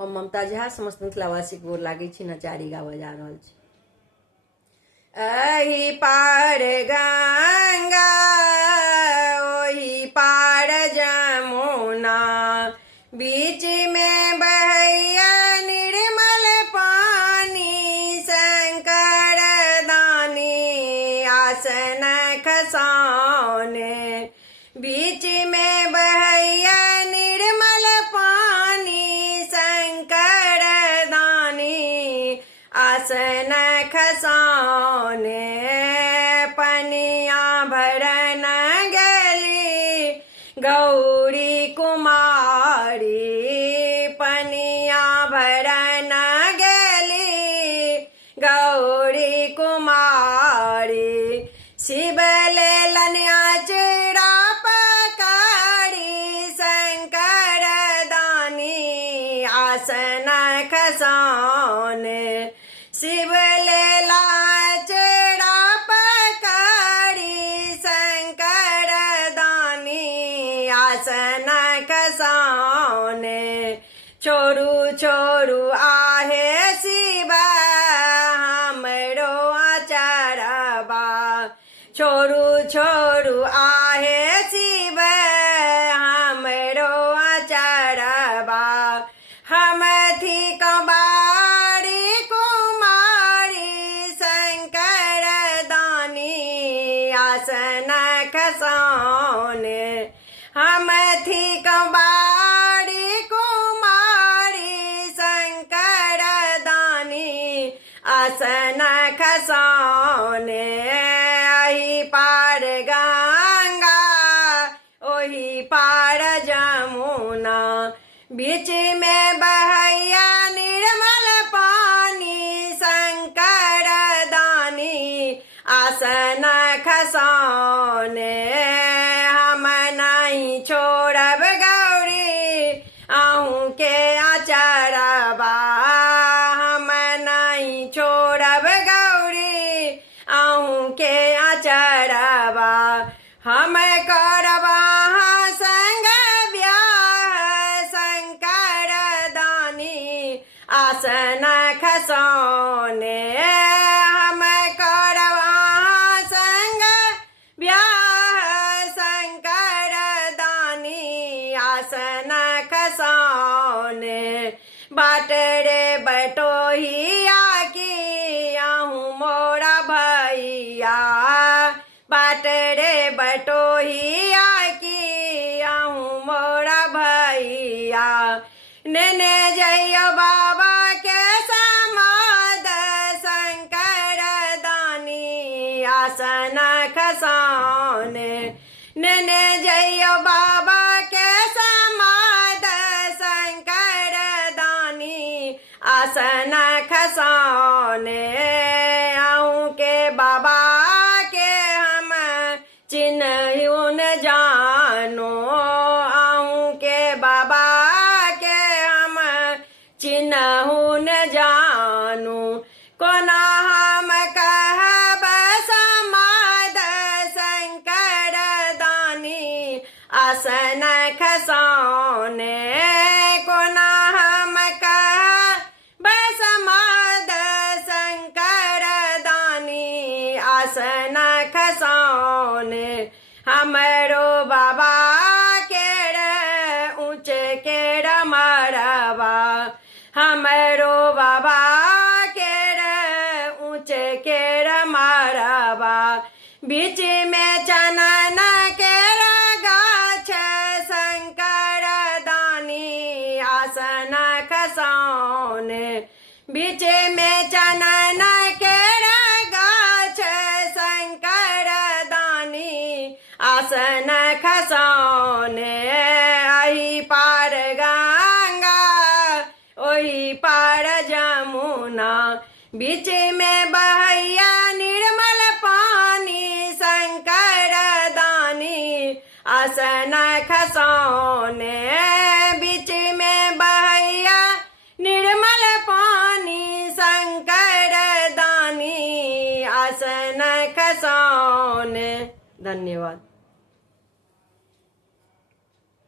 हम ममता झा समस्त मिथिलावासी गोर लागै छी, नचारी गाबऽ जा रहल छी। एहि पार गंगा ओहि पार जमुना, बीच में बहैया निर्मल पानी, शंकर दानी आसन खसाने। बीच में बहैया निर्मल पानी, शंकर दानी आसन खसाने। पनिया भरन गली गौरी कुमारी, पनिया भरन गली गौरी कुमारी। शिव लेलन अचरा पकारी, शंकर दानी आसन खसाने। शिव लेला अचरा पकारी, शंकर दानी आसन खसाने। छोरू छोरू आहे शिव हमरो आचरबा, छोरू छोरू आहे शिव हमरो आचरबा। हम थी कबाड़ी कुमारी, शंकर दानी आसन खसाने। हम थी कबाड़ी कुमारी, शंकर दानी आसन खसाने। एहि पार गंगा ओहि पार जमुना, बीच में बहैया निर्मल पानी, शंकर दानी आसन खसाने। हम नहीं छोड़ब गौरी आहू के आचरबा, हम नहीं छोड़ब गौरी आहू के आचरबा। हम करब अहाँ संग ब्याह, शंकर दानी आसन खसाने। हम करब अहाँ संग ब्याह, शंकर दानी आसन खसाने। बाट रे बटोहिया की आहू मोरा भैया, बाट रे बटोहिया की आहू मोरा भैया। नेने जइयो बाबा के समाद, शंकर दानी आसन खसाने। नेने जइयो बाबा के समाद, शंकर दानी आसन खसाने। आहू के बाबा के हम चिन्हू न जानो, आहू के बाबा के हम चिन्हू न जानो। कोना हम कहब समाद, शंकर दानी आसन खसाने। कोना हम कहब समाद, शंकर दानी आसन खसाने। हमरो बाबा केर ऊँचे केर मरबा, हमरो बाबा केर ऊँचे केर मरबा। बीच में चनन केर गाछ, शंकर दानी आसन खसाने। बीच में चनन केर गाछ, शंकर दानी आसन खसाने। एहि पार गंगा ओहि पार जमुना, बीच में बहैया निर्मल पानी, शंकर दानी आसन खसाने।